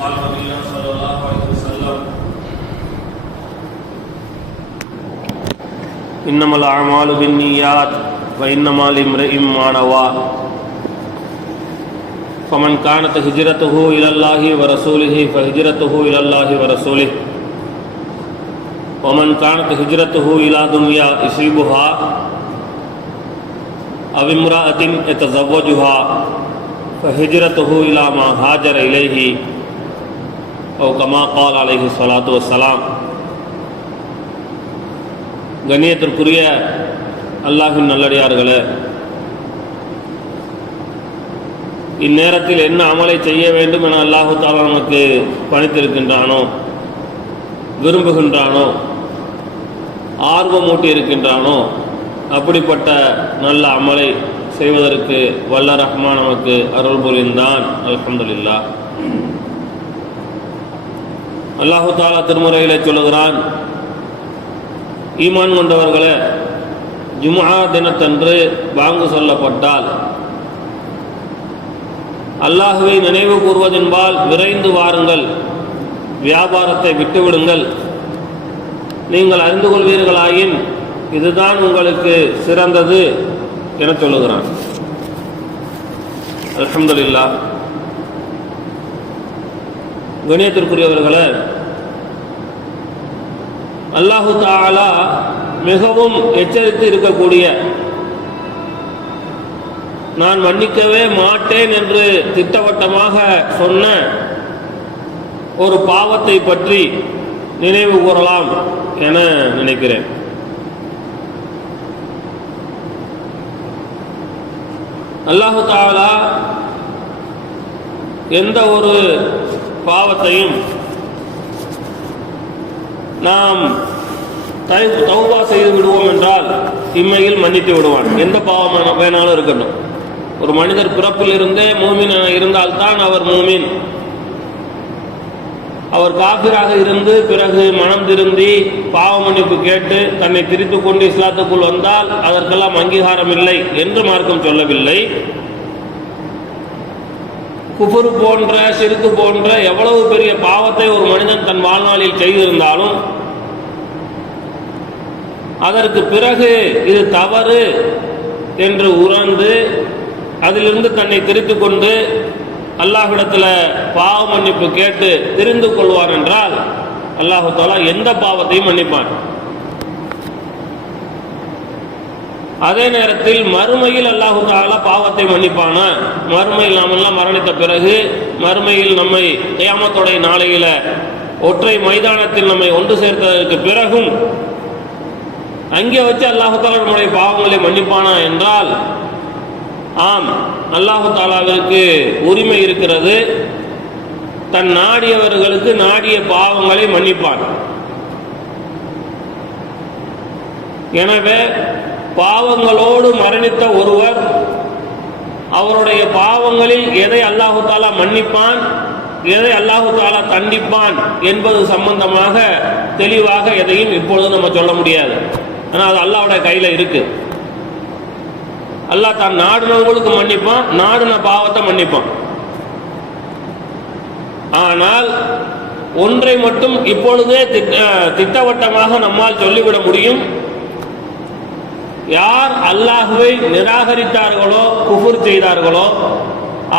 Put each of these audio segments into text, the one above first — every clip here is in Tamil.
قال النبي صلى الله عليه وسلم إنما الأعمال بالنيات وإنما لامرئ ما نوى فمن كانت هجرته إلى الله ورسوله فهجرته إلى الله ورسوله ومن كانت هجرته إلى دنيا يصيبها أو امرأة يتزوجها فهجرته إلى ما هاجر إليه أو كما قال عليه الصلاة والسلام. கண்ணியத்திற்குரிய அல்லாஹ்வின் நல்லடியார்களே, இந்நேரத்தில் என்ன அமலை செய்ய வேண்டும் என அல்லாஹு தஆலா நமக்கு பணித்திருக்கின்றானோ, விரும்புகின்றானோ, ஆர்வமூட்டி இருக்கின்றானோ அப்படிப்பட்ட நல்ல அமலை செய்வதற்கு வல்ல ரஹ்மான் நமக்கு அருள் புரிந்தான். அல்ஹம்துலில்லாஹ். அல்லாஹு தஆலா திருமுறையிலே சொல்லுகிறான், ஈமான் கொண்டவர்களே, ஜும்ஆ தினத்தன்று பாங்கு சொல்லப்பட்டால் அல்லாஹுவை நினைவு கூர்வதென்பால் விரைந்து வாருங்கள், வியாபாரத்தை விட்டுவிடுங்கள், நீங்கள் அறிந்து கொள்வீர்களாயின் இதுதான் உங்களுக்கு சிறந்தது என சொல்லுகிறான். அல்ஹம்துலில்லாஹ். கண்ணியத்திற்குரியவர்களே, அல்லாஹு தஆலா மிகவும் எச்சரித்து இருக்கக்கூடிய, நான் மன்னிக்கவே மாட்டேன் என்று திட்டவட்டமாக சொன்ன ஒரு பாவத்தை பற்றி நினைவு கூறலாம் என நினைக்கிறேன். அல்லாஹு தஆலா எந்த ஒரு பாவத்தையும் நாம் தௌபா செய்து விடுவோம் என்றால் இம்மையில் மன்னித்து விடுவான். எந்த பாவம் வேணாலும் இருக்கட்டும். ஒரு மனிதர் பிறப்பில் இருந்தே மூமின் இருந்தால்தான் அவர் மூமின். அவர் காபிராக இருந்து பிறகு மனம் திருந்தி பாவ மன்னிப்பு கேட்டு தன்னை திரித்து கொண்டு இஸ்லாத்துக்குள் வந்தால் அதற்கெல்லாம் அங்கீகாரம் இல்லை என்று மார்க்கம் சொல்லவில்லை. குஃபர் போன்ற ஷிர்க் போன்ற எவ்வளவு பெரிய பாவத்தை ஒரு மனிதன் தன் வாழ்நாளில் செய்திருந்தாலும் அதற்கு பிறகு இது தவறு என்று உணர்ந்து அதிலிருந்து தன்னை திரித்து கொண்டு அல்லாஹ்விடத்தில் பாவ மன்னிப்பு கேட்டு தெரிந்து கொள்வார் என்றால் அல்லாஹு தஆலா எந்த பாவத்தையும் மன்னிப்பான். அதே நேரத்தில் மறுமையில் அல்லாஹு தஆலா பாவத்தை மன்னிப்பானா? மறுமையில் நாமெல்லாம் மரணித்த பிறகு, மறுமையில் நம்மை கியாமத்துடைய நாளையில ஒற்றை மைதானத்தில் நம்மை ஒன்று சேர்த்ததற்கு பிறகும் அங்கே வச்சு அல்லாஹு தஆலா நம்முடைய பாவங்களை மன்னிப்பானா என்றால் ஆம், அல்லாஹு தஆலாவிற்கு உரிமை இருக்கிறது. தன் நாடியவர்களுக்கு நாடிய பாவங்களை மன்னிப்பான். எனவே பாவங்களோடு மரணித்த ஒருவர் அவருடைய பாவங்களில் எதை அல்லாஹு தஆலா மன்னிப்பான், எதை அல்லாஹு தஆலா தண்டிப்பான் என்பது சம்பந்தமாக தெளிவாக எதையும் இப்பொழுது நம்ம சொல்ல முடியாது. ஆனால் அது அல்லாஹ்வுடைய கையில் இருக்கு. அல்லாஹ் தான் நாடுனவங்களுக்கு மன்னிப்பான், நாடுன பாவத்தை மன்னிப்பான். ஆனால் ஒன்றை மட்டும் இப்பொழுதே திட்டவட்டமாக நம்மால் சொல்லிவிட முடியும். யார் அல்லாஹுவை நிராகரித்தார்களோ, குஃபுர் செய்தார்களோ,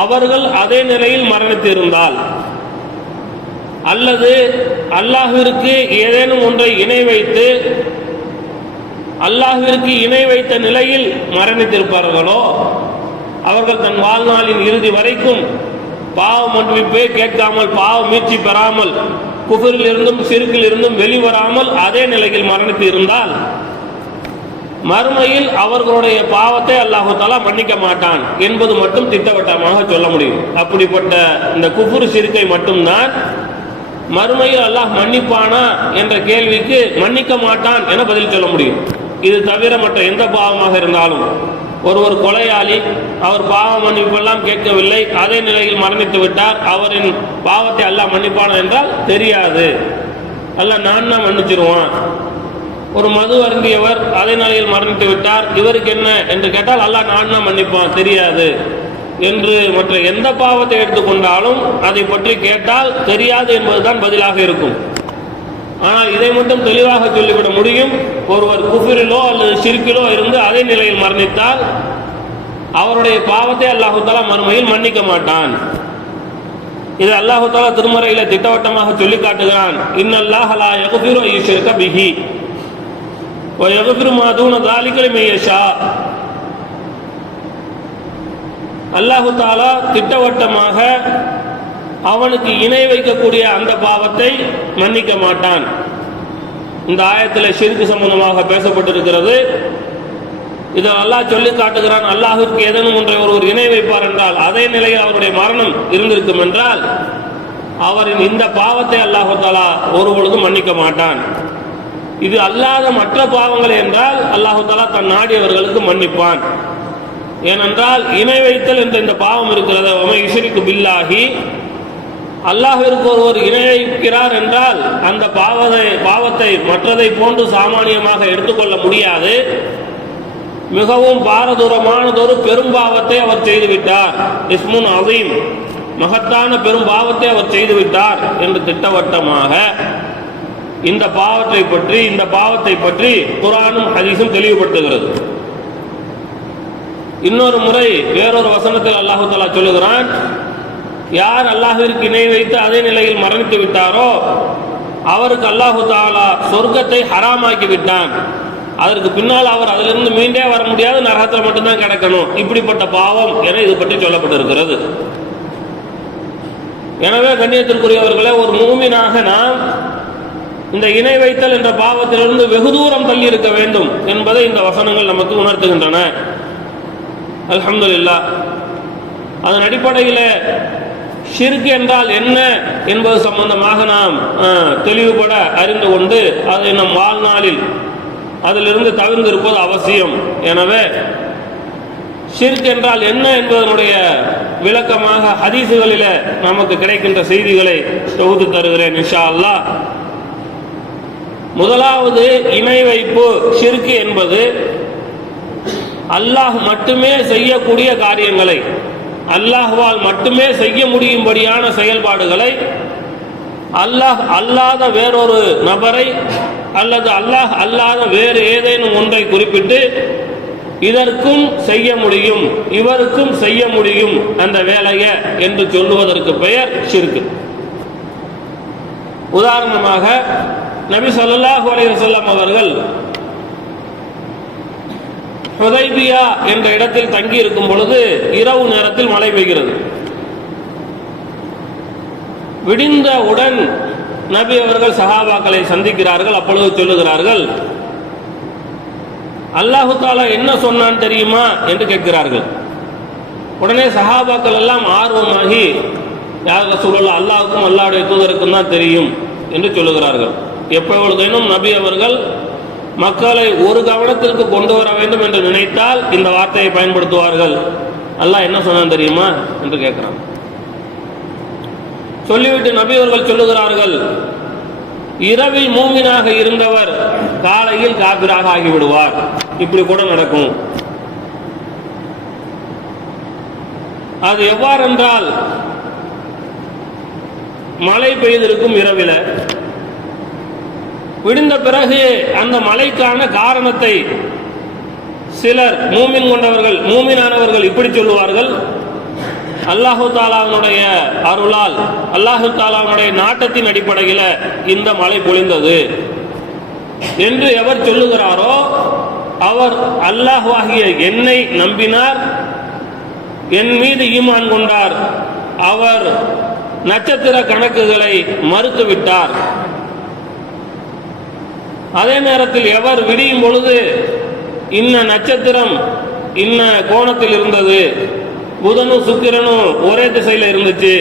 அவர்கள் அதே நிலையில் மரணித்து இருந்தால் அல்லது அல்லாஹ்விற்கு ஏதேனும் ஒன்றை இணை வைத்து அல்லாஹ்விற்கு இணை வைத்த நிலையில் மரணித்திருப்பார்களோ அவர்கள் தன் வாழ்நாளின் இறுதி வரைக்கும் பாவ மன்னிப்பை கேட்காமல், பாவ மீட்சி பெறாமல், குஃபரில் இருந்தும் ஷிர்கில் இருந்தும் வெளிவராமல் அதே நிலையில் மரணித்து இருந்தால் மறுமையில் அவர்களுடைய பாவத்தை அல்லாஹு தஆலா மன்னிக்க மாட்டான் என்பது மட்டும் திட்டவட்டமாக சொல்ல முடியும். அப்படிப்பட்ட இந்த குஃபுர் ஷிர்கை மட்டும்தான் மறுமையில் அல்லாஹ் மன்னிப்பானா என்ற கேள்விக்கு மன்னிக்க மாட்டான் என பதில் சொல்ல முடியும். இது தவிர மற்ற எந்த பாவமாக இருந்தாலும், ஒருவர் கொலையாளி, அவர் பாவ மன்னிப்பெல்லாம் கேட்கவில்லை, அதே நிலையில் மரணித்து விட்டார், அவரின் பாவத்தை அல்லாஹ் மன்னிப்பானா என்றால் தெரியாது. அல்லாஹ் நான் மன்னிச்சிருவான். ஒரு மது அருந்தியவர் அதே நிலையில் மரணித்து விட்டார், இவருக்கு என்ன என்று கேட்டால் அல்லாஹ் நான் மன்னிப்பான், தெரியாது. என்று மற்ற எந்த பாவத்தை எடுத்துக்கொண்டாலும் அதை பற்றி கேட்டால் தெரியாது என்பதுதான் பதிலாக இருக்கும். ஆனால் இதை மட்டும் தெளிவாக சொல்லிவிட முடியும். ஒருவர் குஃபிரிலோ அல்லது ஷிர்கிலோ இருந்து அதே நிலையில் மரணித்தால் அவருடைய பாவத்தை அல்லாஹு தஆலா மறுமையில் மன்னிக்க மாட்டான். இது அல்லாஹு தஆலா திருமறையில திட்டவட்டமாக சொல்லி காட்டுகிறான். இன்னல்லாஹ லா யக்ஃபிரு அன் யுஷ்ரக பிஹி வ யக்ஃபிரு மா தூன ஸாலிக லிமன் யஷா. அல்லாஹு தஆலா திட்டவட்டமாக அவனுக்கு இணை வைக்கக்கூடிய அந்த பாவத்தை மன்னிக்க மாட்டான். இந்த ஆயத்தில் ஷிர்க் சம்பந்தமாக பேசப்பட்டிருக்கிறது. இதை அல்லாஹ் சொல்லி காட்டுகிறான். அல்லாஹுக்கு ஏதேனும் ஒன்றை ஒருவர் இணை வைப்பார் என்றால் அதே நிலையில் அவருடைய மரணம் இருந்திருக்கும் என்றால் அவரின் இந்த பாவத்தை அல்லாஹு தஆலா ஒரு பொழுதும் மன்னிக்க மாட்டான். இது அல்லாத மற்ற பாவங்கள் என்றால் அல்லாஹு தஆலா தன் நாடியவர்களுக்கு மன்னிப்பான். ஏனென்றால் இணை வைத்தல் என்ற இந்த பாவம் இருக்கிறது. வமை யுஷ்ரிகு பில்லாஹி, அல்லாஹ்விற்கு ஒருவர் இணை வைக்கிறார் என்றால் அந்த பாவத்தை மற்றதை போன்று சாமானியமாக எடுத்துக்கொள்ள முடியாது. மிகவும் பாரதூரமானதொரு பெரும் பாவத்தை அவர் செய்துவிட்டார். இஸ்முன் அஸீம், மகத்தான பெரும் பாவத்தை அவர் செய்துவிட்டார் என்று திட்டவட்டமாக இந்த பாவத்தை பற்றி குர்ஆனும் ஹதீஸும் தெளிவுபடுத்துகிறது. இன்னொரு முறை வேறொரு வசனத்தில் அல்லாஹு தஆலா சொல்லுகிறான், யார் அல்லாஹ்விற்கு இணை வைத்து அதே நிலையில் மரணித்து விட்டாரோ அவருக்கு அல்லாஹு தஆலா சொர்க்கத்தை ஹராமாக்கி விட்டான். அதற்கு பின்னால் அவர் அதிலிருந்து மீண்டே வர முடியாது, நரகத்தில் மட்டும்தான் கிடக்கணும். இப்படிப்பட்ட பாவம் என இது பற்றி சொல்லப்பட்டிருக்கிறது. எனவே கண்ணியத்திற்குரியவர்களே, ஒரு மூமினாக நாம் இந்த இணை வைத்தல் என்ற பாவத்திலிருந்து வெகு தூரம் தள்ளி இருக்க வேண்டும் என்பதை இந்த வசனங்கள் நமக்கு உணர்த்துகின்றன. அல்ஹம்துலில்லாஹ். அதன் அடிப்படையில் ஷிர்க் என்றால் என்ன என்பது சம்பந்தமாக நாம் தெளிவுபட அறிந்து கொண்டு அதை நம் வாழ்நாளில் அதிலிருந்து தவிர்ந்திருப்பது அவசியம். எனவே ஷிர்க் என்றால் என்ன என்பதனுடைய விளக்கமாக ஹதீஸுகளில் நமக்கு கிடைக்கின்ற செய்திகளை தொகுத்து தருகிறேன் இன்ஷா அல்லாஹ். முதலாவது இணை வைப்பு ஷிர்க் என்பது அல்லாஹ் மட்டுமே செய்யக்கூடிய காரியங்களை, அல்லாஹ்வால் மட்டுமே செய்ய முடியும்படியான செயல்பாடுகளை அல்லாஹ் அல்லாத வேறொரு நபரை அல்லது அல்லாஹ் அல்லாத வேறு ஏதேனும் ஒன்றை குறிப்பிட்டு இதற்கும் செய்ய முடியும், இவருக்கும் செய்ய முடியும் அந்த வேலையை என்று சொல்லுவதற்கு பெயர் ஷிர்க். உதாரணமாக நபி ஸல்லல்லாஹு அலைஹி வஸல்லம் அவர்கள் ஹுதைபியா என்ற இடத்தில் தங்கி இருக்கும் பொழுது இரவு நேரத்தில் மழை பெய்கிறது. விடிந்தவுடன் நபி அவர்கள் சஹாபாக்களை சந்திக்கிறார்கள். அப்பொழுது சொல்லுகிறார்கள், அல்லாஹு தஆலா என்ன சொன்னான் தெரியுமா என்று கேட்கிறார்கள். உடனே சஹாபாக்கள் எல்லாம் ஆர்வமாகி, யா ரசூலல்லாஹ், அல்லாஹ்வுக்கும் அல்லாஹ்வுடைய தூதருக்கும் தான் தெரியும் என்று சொல்லுகிறார்கள். எப்பொழுதேனும் நபி அவர்கள் மக்களை ஒரு கவனத்திற்கு கொண்டு வர வேண்டும் என்று நினைத்தால் இந்த வார்த்தையை பயன்படுத்துவார்கள். அல்லாஹ் என்ன சொன்னான் தெரியுமா என்று கேட்கிறான். சொல்லிவிட்டு நபி அவர்கள் சொல்லுகிறார்கள், இரவில் மூமினாக இருந்தவர் காலையில் காபிராக ஆகிவிடுவார். இப்படி கூட நடக்கும். அது எவ்வாறென்றால், மழை பெய்திருக்கும் இரவில, விடிந்த பிறகு அந்த மழைக்கான காரணத்தை சிலர் மூமினானவர்கள் இப்படி சொல்லுவார்கள், அல்லாஹு தாலாவுடைய அருளால், அல்லாஹு தாலாவுடைய நாட்டத்தின் அடிப்படையில் இந்த மழை பொழிந்தது என்று எவர் சொல்லுகிறாரோ அவர் அல்லாஹ்வாகிய என்னை நம்பினார், என் மீது ஈமான் கொண்டார், அவர் நட்சத்திர கணக்குகளை மறுத்துவிட்டார். அதே நேரத்தில் எவர் விடியும் பொழுது இன்ன நட்சத்திரம் இன்ன கோணத்தில் இருந்தது, புதனும் சுக்கிரனும் ஒரே திசையில் இருந்துச்சு,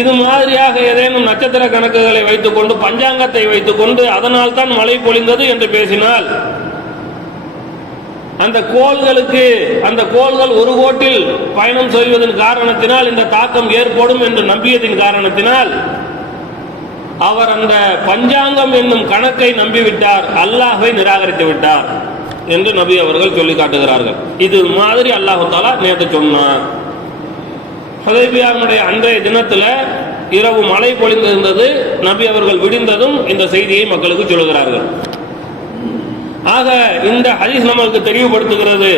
இது மாதிரியாக ஏதேனும் நட்சத்திர கணக்குகளை வைத்துக்கொண்டு, பஞ்சாங்கத்தை வைத்துக்கொண்டு அதனால் தான் மழை பொழிந்தது என்று பேசினால், அந்த கோள்கள் ஒரு கோட்டில் பயணம் செய்வதன் காரணத்தினால் இந்த தாக்கம் ஏற்படும் என்று நம்பியதின் காரணத்தினால் அவர் அந்த பஞ்சாங்கம் என்னும் கணக்கை நம்பிவிட்டார், அல்லாஹ்வை நிராகரித்து விட்டார் என்று நபி அவர்கள் சொல்லி காட்டுகிறார்கள். இது மாதிரி அல்லாஹு தஆலா நேற்று சொன்னார். ஹுதைபியாவுடைய அன்றைய தினத்தில் இரவு மழை பொழிந்திருந்தது. நபி அவர்கள் விடிந்ததும் இந்த செய்தியை மக்களுக்கு சொல்லுகிறார்கள். ஆக இந்த ஹதீஸ் நமக்கு தெளிவுபடுத்துகிறது,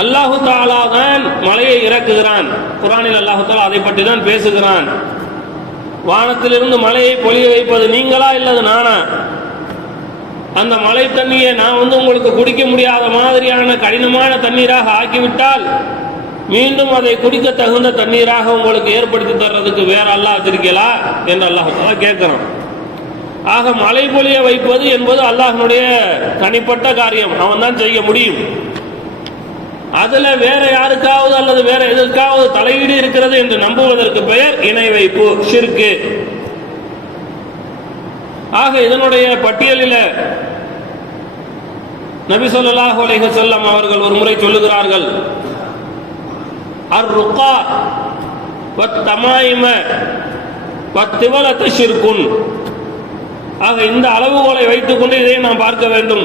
அல்லாஹு தஆலா தான் மலையை இறக்குகிறான். குர்ஆனில் அல்லாஹு தஆலா அதை பற்றி தான் பேசுகிறான். வானத்திலிருந்து மலையை பொழிய வைப்பது நீங்களா இல்லது நானா? அந்த மழை தண்ணியை நான் உங்களுக்கு குடிக்க முடியாத மாதிரியான கடினமான தண்ணீராக ஆக்கிவிட்டால் மீண்டும் அதை குடிக்க தகுந்த தண்ணீராக உங்களுக்கு ஏற்படுத்தி தர்றதுக்கு வேற அல்லாஹ் வச்சிருக்கலா என்று அல்லாஹ் தஆலா கேட்கிறான். ஆக மழை பொழிய வைப்பது என்பது அல்லாஹ்வுடைய தனிப்பட்ட காரியம், அவன் தான் செய்ய முடியும். அதுல வேற யாருக்காவது அல்லது வேற எதற்காவது தலையீடு இருக்கிறது என்று நம்புவதற்கு பெயர் இணை வைப்பு, ஷிர்கு. ஆக இதனுடைய பட்டியலில் நபி ஸல்லல்லாஹு அலைஹி வஸல்லம் அவர்கள் ஒரு முறை சொல்லுகிறார்கள், அர்-ருகா வத்-தமாயிம வத்-திவலத்து ஷிர்குன். ஆக இந்த அளவுகோலை வைத்துக் கொண்டு இதை நாம் பார்க்க வேண்டும்.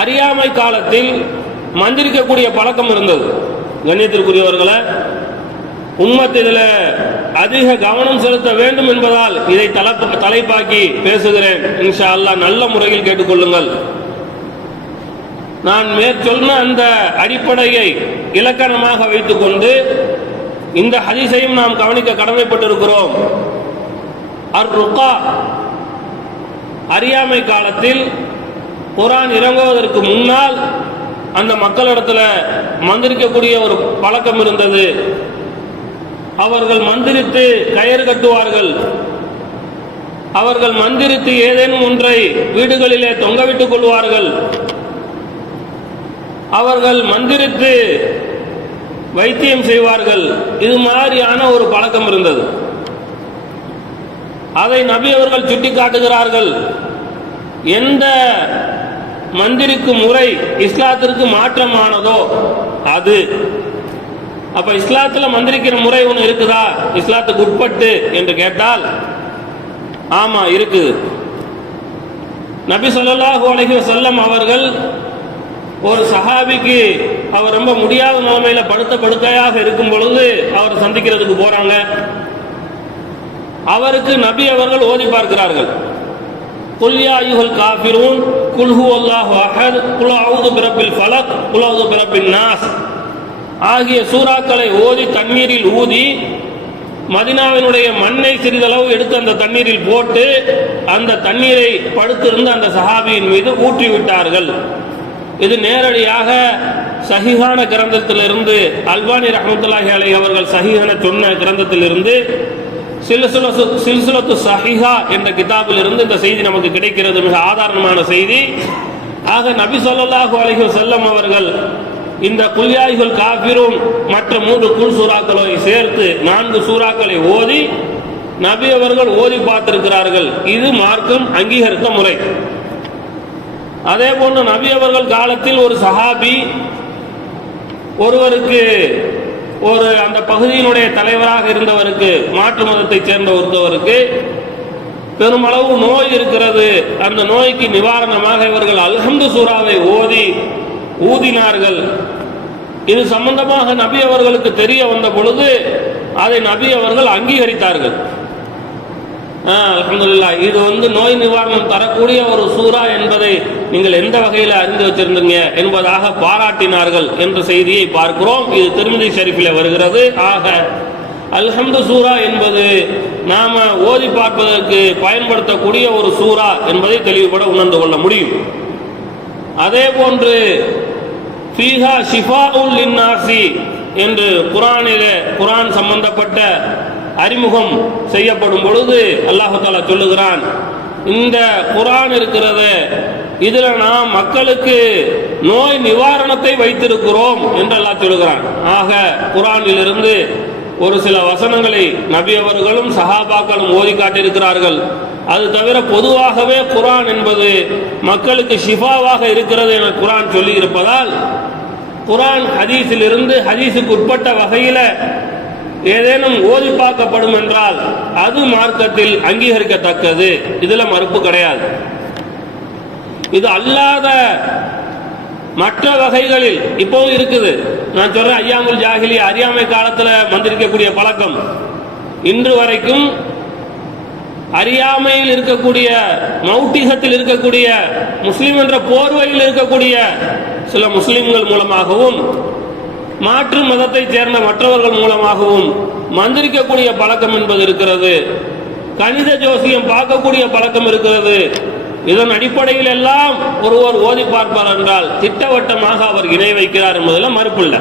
அறியாமை காலத்தில் மந்திரிக்கக்கூடிய பழக்கம் இருந்தது. கண்ணியத்திற்குரியவர்களை, உம்மத் இதில் அதிக கவனம் செலுத்த வேண்டும் என்பதால் இதை தலைப்பாக்கி பேசுகிறேன். இன்ஷா அல்லாஹ் நல்ல முறையில் கேட்டுக்கொள்ளுங்கள். நான் மேற்சொன்ன அந்த அடிப்படையை இலக்கணமாக வைத்துக் கொண்டு இந்த ஹதீஸையும் நாம் கவனிக்க கடமைப்பட்டிருக்கிறோம். அர்-ருகா, அறியாமை காலத்தில் குர்ஆன் இறங்குவதற்கு முன்னால் அந்த மக்களிடத்தில் மந்திரிக்கக்கூடிய ஒரு பழக்கம் இருந்தது. அவர்கள் மந்திரித்து கயிறு கட்டுவார்கள். அவர்கள் மந்திரித்து ஏதேனும் ஒன்றை வீடுகளிலே தொங்கவிட்டுக் கொள்வார்கள். அவர்கள் மந்திரித்து வைத்தியம் செய்வார்கள். இது மாதிரியான ஒரு பழக்கம் இருந்தது. அதை நபி அவர்கள் சுட்டி காட்டுகிறார்கள். எந்த மந்திரிக்கு முறை இஸ்லாத்திற்கு மாற்றமானதோ அது. அப்ப இஸ்லாத்துல மந்திரிக்கிற முறை ஒன்று இருக்குதா இஸ்லாத்துக்கு உட்பட்டு என்று கேட்டால் ஆமா இருக்குது. நபி ஸல்லல்லாஹு அலைஹி வஸல்லம் அவர்கள் ஒரு சஹாபிக்கு அவர் ரொம்ப முடியாத நிலைமையில படுக்கையாக இருக்கும் பொழுது அவர் சந்திக்கிறதுக்கு போறாங்க. அவருக்கு நபி அவர்கள் ஓதி பார்க்கிறார்கள். குல் யா அய்யுஹல் காஃபிரூன் குல் ஹுவல்லாஹு அஹத் குல் அஊது பிரப்பில் ஃபலக் குல் அஊது பிரப்பின் நாஸ் ஆகிய சூறாக்களை ஓதி தண்ணீரில் ஊதி மதீனாவினுடைய மண்ணை சிறிதளவு எடுத்து அந்த தண்ணீரில் போட்டு அந்த தண்ணீரை படுத்திருந்த அந்த சஹாபியின் மீது ஊற்றி விட்டார்கள். இது நேரடியாக சஹீஹான கிரந்தத்திலிருந்து அல்பானி ரஹ்மத்துல்லாஹி அலைஹி அவர்கள் சஹீஹான சொன்ன கிரந்தத்திலிருந்து சில்சிலத்து சஹீஹா என்ற கிதாபில் இருந்து இந்த செய்தி நமக்கு கிடைக்கிறது. மிக ஆதாரமான செய்தி. ஆக நபி ஸல்லல்லாஹு அலைஹி வஸல்லம் அவர்கள் இந்த குல் யா அய்யுஹல் காஃபிரூன் மற்ற 3 குல் சூறாக்களை சேர்த்து 4 சூறாக்களை ஓதி நபி அவர்கள் ஓதி பார்த்திருக்கிறார்கள். இது மார்க்கம் அங்கீகரித்த முறை. அதே போன்று நபி அவர்கள் காலத்தில் ஒரு சஹாபி ஒருவருக்கு அந்த பகுதியினுடைய தலைவராக இருந்தவருக்கு மாற்று மதத்தை சேர்ந்த ஒருத்தவருக்கு பெருமளவு நோய் இருக்கிறது. அந்த நோய்க்கு நிவாரணமாக இவர்கள் அல்ஹம்து சூராவை ஊதினார்கள். இது சம்பந்தமாக நபி அவர்களுக்கு தெரிய வந்த பொழுது அதை நபி அவர்கள் அங்கீகரித்தார்கள். அல்ஹம்துலில்லாஹ், இது நோய் நிவாரணம் தரக்கூடிய ஒரு சூரா என்பதை நீங்கள் எந்த வகையில் அறிந்து வச்சிருந்தீங்க என்பதாக பாராட்டினார்கள் என்ற செய்தியை பார்க்கிறோம். இது திர்மிதி ஷரீஃபில் வருகிறது. ஆக அல்ஹம்து சூரா என்பது நாம ஓதி பார்ப்பதற்கு பயன்படுத்தக்கூடிய ஒரு சூரா என்பதை தெளிவுபட உணர்ந்து கொள்ள முடியும். அதே போன்று ஃபீஹா ஷிஃபாஉல் லின்னாசி என்று குர்ஆன் சம்பந்தப்பட்ட அறிமுகம் செய்யப்படும் பொழுது அல்லாஹ் தஆலா சொல்லுகிறான், இந்த குர்ஆன் இருக்கிறது இதுல நாம் மக்களுக்கு நோய் நிவாரணத்தை வைத்திருக்கிறோம் என்று அல்லாஹ் சொல்லுகிறான். ஆக குர்ஆனிலிருந்து ஒரு சில வசனங்களை நபி அவர்களும் சஹாபாக்களும் ஓதி காட்டியிருக்கிறார்கள். அது தவிர பொதுவாகவே குர்ஆன் என்பது மக்களுக்கு ஷிஃபாவாக இருக்கிறது என குர்ஆன் சொல்லி இருப்பதால் குர்ஆன் ஹதீஸிலிருந்து ஹதீஸுக்கு உட்பட்ட வகையில் ஏதேனும் ஓதி பார்க்கப்படும் என்றால் அது மார்க்கத்தில் அங்கீகரிக்கத்தக்கது. இதுல மறுப்பு கிடையாது. இது அல்லாத மற்ற வகைகளில் இப்போ இருக்குது. நான் சொல்றேன், ஐயாமுல் ஜாஹிலி அறியாமை காலத்தில் வந்திருக்கக்கூடிய பழக்கம் இன்று வரைக்கும் அறியாமையில் இருக்கக்கூடிய, மௌட்டிகத்தில் இருக்கக்கூடிய, முஸ்லிம் என்ற போர்வையில் இருக்கக்கூடிய சில முஸ்லிம்கள் மூலமாகவும் மாற்று மதத்தை சேர்ந்த மற்றவர்கள் மூலமாகவும் மந்திரிக்கக்கூடிய பழக்கம் என்பது இருக்கிறது. கணித ஜோசியம் பார்க்கக்கூடிய பழக்கம் இருக்கிறது. இதன் அடிப்படையில் எல்லாம் ஒருவர் ஓதி பார்ப்பார் என்றால் திட்டவட்டமாக அவர் இணை வைக்கிறார் என்பதில் மறுப்பில்லை.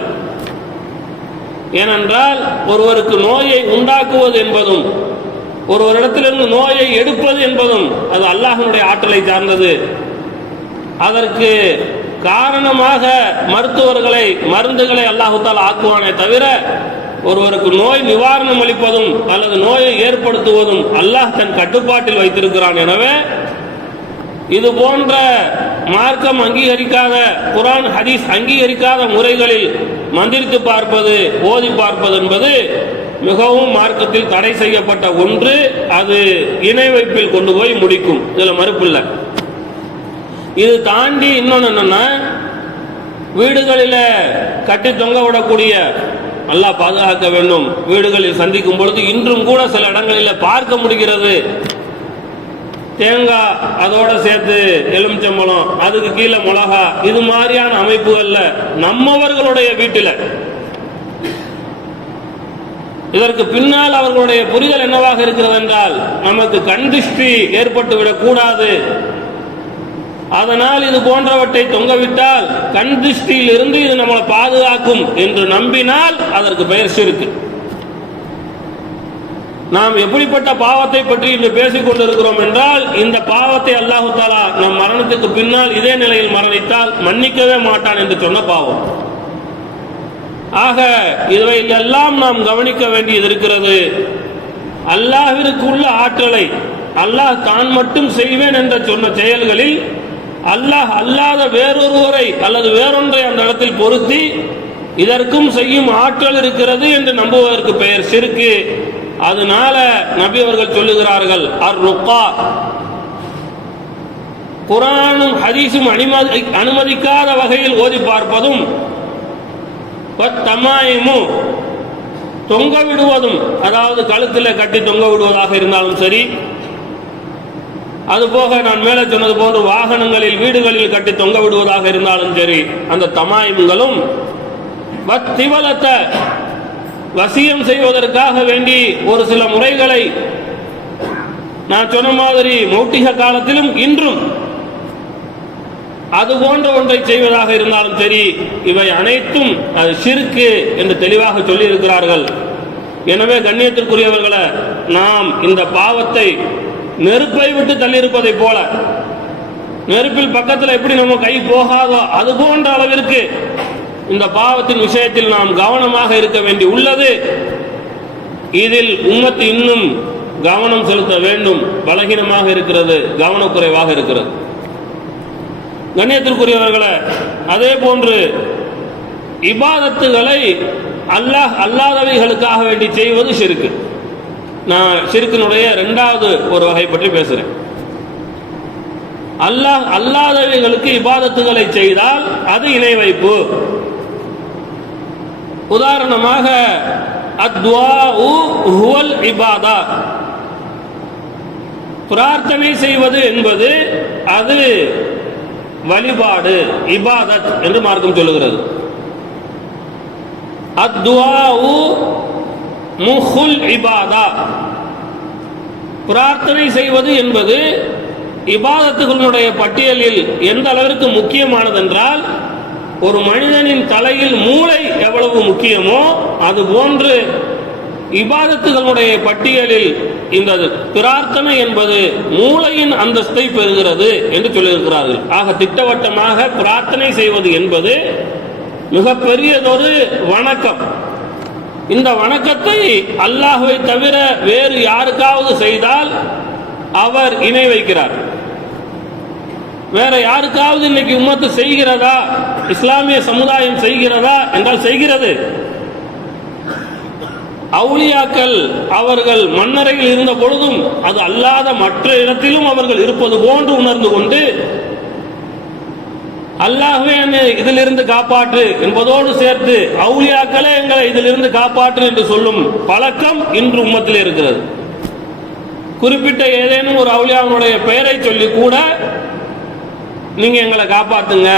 ஏனென்றால் ஒருவருக்கு நோயை உண்டாக்குவது என்பதும் ஒருவரிடத்திலிருந்து நோயை எடுப்பது என்பதும் அது அல்லாஹ்வுடைய ஆற்றலை சார்ந்தது. அதற்கு காரணமாக மருத்துவர்களை, மருந்துகளை அல்லாஹ் தஆலா ஆக்குவானே தவிர ஒருவருக்கு நோய் நிவாரணம் அளிப்பதும் அல்லது நோயை ஏற்படுத்துவதும் அல்லாஹ் தன் கட்டுப்பாட்டில் வைத்திருக்கிறான். எனவே இது போன்ற மார்க்கம் அங்கீகரிக்காத, குர்ஆன் ஹதீஸ் அங்கீகரிக்காத முறைகளில் மந்திரித்து பார்ப்பது, ஓதி பார்ப்பது என்பது மிகவும் மார்க்கத்தில் தடை செய்யப்பட்ட ஒன்று. அது இணை வைப்பில் கொண்டு போய் முடிக்கும், இதுல மறுப்பில்லை. இது தாண்டி இன்னொன்னு என்னன்னா, வீடுகளில் கட்டி தொங்க விடக்கூடிய, அல்லாஹ் பாதுகாக்க வேண்டும், வீடுகளில் சந்திக்கும் பொழுது இன்றும் கூட சில இடங்களில் பார்க்க முடிகிறது, தேங்காய் அதோட சேர்த்து எலுமிச்சம்பழம், அதுக்கு கீழே மிளகா, இது மாதிரியான அமைப்புகள்ல நம்மவர்களுடைய வீட்டில். இதற்கு பின்னால் அவர்களுடைய புரிதல் என்னவாக இருக்கிறது என்றால், நமக்கு கண் திருஷ்டி ஏற்பட்டு விடக்கூடாது, அதனால் இது போன்றவற்றை தொங்கவிட்டால் கண் திருஷ்டியில் இருந்து இது நம்மளை பாதுகாக்கும் என்று நம்பினால் அதற்கு பெயர் ஷிர்க். நாம் எப்படிப்பட்ட பாவத்தை பற்றி இன்று பேசிக் கொண்டிருக்கிறோம் என்றால், இந்த பாவத்தை அல்லாஹு தஆலா நம் மரணத்துக்கு பின்னால் இதே நிலையில் மரணித்தால் மன்னிக்கவே மாட்டான் என்று சொன்ன பாவம். ஆக இவை எல்லாம் நாம் கவனிக்க வேண்டியது இருக்கிறது. அல்லாஹ்விற்கு உள்ள ஆற்றலை, அல்லாஹ் தான் மட்டும் செய்வேன் என்று சொன்ன செயல்களில் அல்லாஹ் அல்லாத வேறொருவரை அல்லது வேறொன்றை அந்த இடத்தில் பொருத்தி இதற்கும் செய்யும் ஆற்றல் இருக்கிறது என்று நம்புவதற்கு பெயர் ஷிர்க். அதனால நபி அவர்கள் சொல்லுகிறார்கள், அர்-ருக்கா, குர்ஆனும் ஹதீஸும் அனுமதிக்காத வகையில் ஓதி பார்ப்பதும், தமாயிமு, தொங்க விடுவதும், அதாவது கழுத்தில் கட்டி தொங்க விடுவதாக இருந்தாலும் சரி, அதுபோக நான் மேலே சொன்னது போன்று வாகனங்களில், வீடுகளில் கட்டி தொங்க விடுவதாக இருந்தாலும் சரி, அந்த தமாயிம்களும், திவலத்தை வசியம் செய்வதற்காக வேண்டி ஒரு சில முறைகளை நான் சொன்ன மாதிரி மௌட்டிக காலத்திலும் இன்றும் அது போன்ற ஒன்றை செய்வதாக இருந்தாலும் சரி, இவை அனைத்தும் அது ஷிர்க் என்று தெளிவாக சொல்லி இருக்கிறார்கள். எனவே கண்ணியத்திற்குரியவர்களை, நாம் இந்த பாவத்தை நெருப்பை விட்டு தள்ளியிருப்பதை போல, நெருப்பில் பக்கத்தில் எப்படி நம்ம கை போகாதோ அது போன்ற அளவிற்கு இந்த பாவத்தின் விஷயத்தில் நாம் கவனமாக இருக்க வேண்டி உள்ளது. இதில் உம்மத்து இன்னும் கவனம் செலுத்த வேண்டும். பலகீனமாக இருக்கிறது, கவனக்குறைவாக இருக்கிறது. கண்ணியத்திற்குரியவர்களை, அதே போன்று இபாதத்துகளை அல்லாஹ் அல்லாதவைகளுக்காக வேண்டி செய்வது ஷிர்க். நான் ஷிர்க்கினுடைய இரண்டாவது ஒரு வகை பற்றி பேசுறேன். அல்லாஹ் அல்லாதவைகளுக்கு இபாதத்துகளை செய்தால் அது இணை வைப்பு. உதாரணமாக அத்வாஉ ஹுவல் இபாதா, பிரார்த்தனை செய்வது என்பது அது வழிபாடு, இபாதத் என்று மார்க்கம் சொல்லுகிறது. அத்வாஉ முஹுல் இபாதா, பிரார்த்தனை செய்வது என்பது இபாதத்துகளுடைய பட்டியலில் எந்த அளவிற்கு முக்கியமானது என்றால், ஒரு மனிதனின் தலையில் மூளை எவ்வளவு முக்கியமோ அது போன்று இபாதத்துகளுடைய பட்டியலில் இந்த பிரார்த்தனை என்பது மூளையின் அந்தஸ்தை பெறுகிறது என்று சொல்லியிருக்கிறார்கள். ஆக திட்டவட்டமாக பிரார்த்தனை செய்வது என்பது மிகப்பெரியதொரு வணக்கம். இந்த வணக்கத்தை அல்லாஹ்வை தவிர வேறு யாருக்காவது செய்தால் அவர் இணை வைக்கிறார். வேற யாருக்காவது இன்னைக்கு உம்மத்து செய்கிறதா, இஸ்லாமிய சமுதாயம் செய்கிறதா என்றால் செய்கிறது. அவுலியாக்கள் அவர்கள் மன்னரையில் இருந்த பொழுதும் அது அல்லாத மற்ற இடத்திலும் அவர்கள் இருப்பது போன்று உணர்ந்து கொண்டு அல்லாஹ்வே என்னை இதிலிருந்து காப்பாற்று என்பதோடு சேர்த்து அவுலியாக்களே எங்களை இதிலிருந்து காப்பாற்று என்று சொல்லும் பழக்கம் இன்று உம்மத்தில் இருக்கிறது. குறிப்பிட்ட ஏதேனும் ஒரு அவுலியாவுடைய பெயரை சொல்லி கூட நீங்க எங்களை காப்பாத்துங்க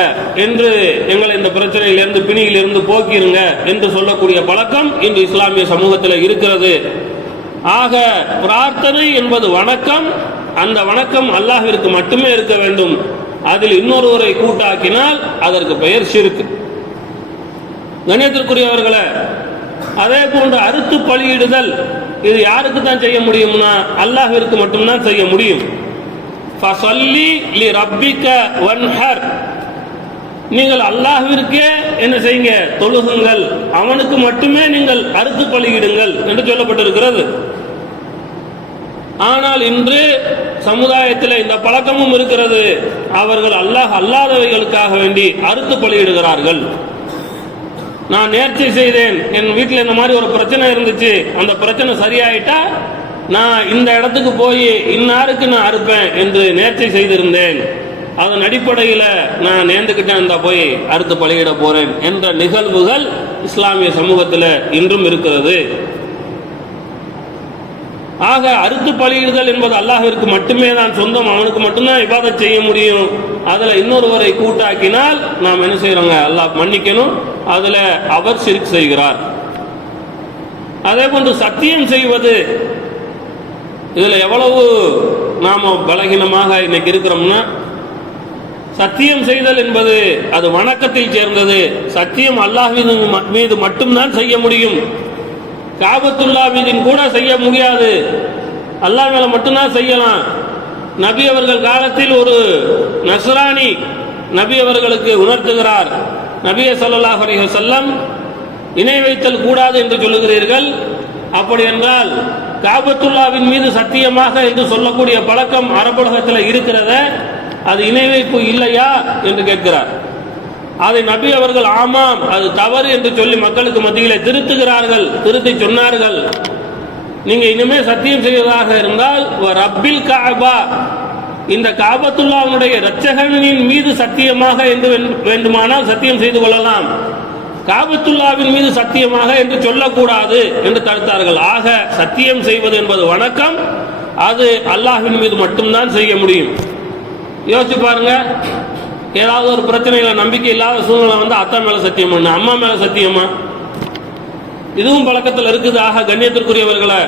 என்று, எங்களை இந்த பிரச்சனையிலிருந்து பிணியிலிருந்து போக்கிருங்க என்று சொல்லக்கூடிய பழக்கம் இன்று இஸ்லாமிய சமூகத்தில் இருக்கிறது. ஆக பிரார்த்தனை என்பது வணக்கம். அந்த வணக்கம் அல்லாஹ்விற்கு மட்டுமே இருக்க வேண்டும். அதில் இன்னொருவரை கூட்டாக்கினால் அதற்கு பெயர் ஷிர்க். கண்ணியத்திற்குரியவர்களே, அதே போன்று அறுத்து பலியிடுதல், இது யாருக்கு தான் செய்ய முடியும்னா அல்லாஹ்விற்கு மட்டும்தான் செய்ய முடியும். ஃபஸல்லி லிரப்பிக வன்ஹர், நீங்கள் அல்லாஹ்விற்கே என்ன செய்யுங்க, தொழுகுங்கள், அவனுக்கு மட்டுமே நீங்கள் அறுத்து பலியிடுங்கள் என்று சொல்லப்பட்டிருக்கிறது. ஆனால் இன்று சமுதாயத்தில் இந்த பழக்கமும் இருக்கிறது. அவர்கள் அல்லாஹ் அல்லாதவைகளுக்காக வேண்டி அறுத்து பலியிடுகிறார்கள். நான் நேர்ச்சி செய்தேன், என் வீட்டில் இந்த மாதிரி ஒரு பிரச்சனை இருந்துச்சு, அந்த பிரச்சனை சரியாயிட்டா நான் இந்த இடத்துக்கு போய் இன்னாருக்கு நான் அறுப்பேன் என்று நேர்ச்சி செய்திருந்தேன், அதன் அடிப்படையில் நான் நேர்ந்துக்கிட்டேன், இந்த போய் அறுத்து பலியிட போறேன் என்ற நிகழ்வுகள் இஸ்லாமிய சமூகத்தில் இன்றும் இருக்கிறது. ஆக அறுத்து பலியிடுதல் என்பது அல்லாஹ்விற்கு மட்டுமே தான் சொந்தம், அவனுக்கு மட்டும்தான் இபாதத் செய்ய முடியும். அதுல இன்னொருவரை கூட்டாக்கினால் நாம் என்ன செய்யறோங்க, அல்லாஹ் மன்னிக்கணும், அதுல அவர் ஷிர்க் செய்கிறார். அதே போன்று சத்தியம் செய்வது, இதுல எவ்வளவு நாம பலகீனமாக இன்னைக்கு இருக்கிறோம்னா, சத்தியம் செய்தல் என்பது அது வணக்கத்தில் சேர்ந்தது. சத்தியம் அல்லாஹ்வின் மீது மட்டும்தான் செய்ய முடியும். காபத்துல்லாவின் கூட செய்ய முடியாது, அல்லாஹ் மேல மட்டும்தான் செய்யலாம். நபி அவர்கள் காலத்தில் ஒரு நஸ்ரானி நபி அவர்களுக்கு உணர்த்துகிறார், நபியே ஸல்லல்லாஹு அலைஹி வஸல்லம் இணை வைத்தல் கூடாது என்று சொல்லுகிறீர்கள், அப்படி என்றால் காபத்துல்லாவின் மீது சத்தியமாக என்று சொல்லக்கூடிய பழக்கம் அரபுலகத்தில் இருக்கிறத, அது இணை வைப்பு இல்லையா என்று கேட்கிறார். அதை நபி அவர்கள் ஆமாம் அது தவறு என்று சொல்லி மக்களுக்கு மத்தியிலே திருத்துகிறார்கள். திருத்தி சொன்னார்கள், நீங்க இனிமே சத்தியம் செய்வதாக இருந்தால் ரப்பில் கஅபா, இந்த காபத்துல்லாஹ்வுடைய இரட்சகனின் மீது சத்தியமாக என்று வேண்டுமானால் சத்தியம் செய்து கொள்ளலாம், காபத்துல்லாவின் மீது சத்தியமாக என்று சொல்லக்கூடாது என்று தடுத்தார்கள். ஆக சத்தியம் செய்வது என்பது வணக்கம், அது அல்லாஹ்வின் மீது மட்டும்தான் செய்ய முடியும். யோசிச்சு பாருங்க, ஏதாவது ஒரு பிரச்சனையில நம்பிக்கை இல்லாத சூழ்நிலை வந்து அத்தா மேல சத்தியம் பண்ண, அம்மா மேல சத்தியமா, இதுவும் பழக்கத்தில் இருக்குது. ஆக கண்ணியத்திற்குரியவர்களை,